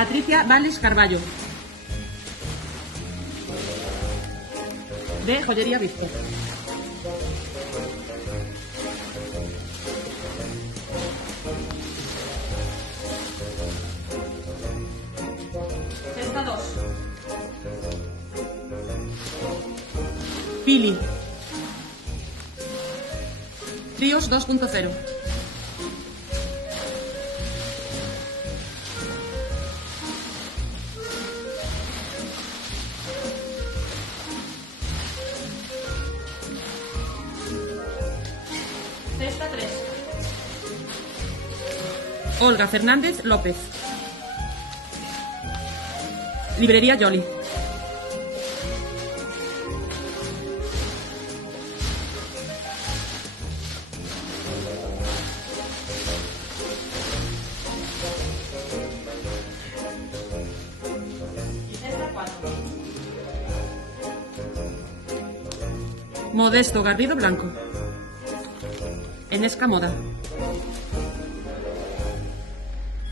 Patricia Vales Carballo. De Joyería Víctor. Cesta 2. Pili. Tríos 2.0. Cesta 3. Olga Fernández López. Librería Yoli. Modesto Garrido Blanco. Enesca Moda.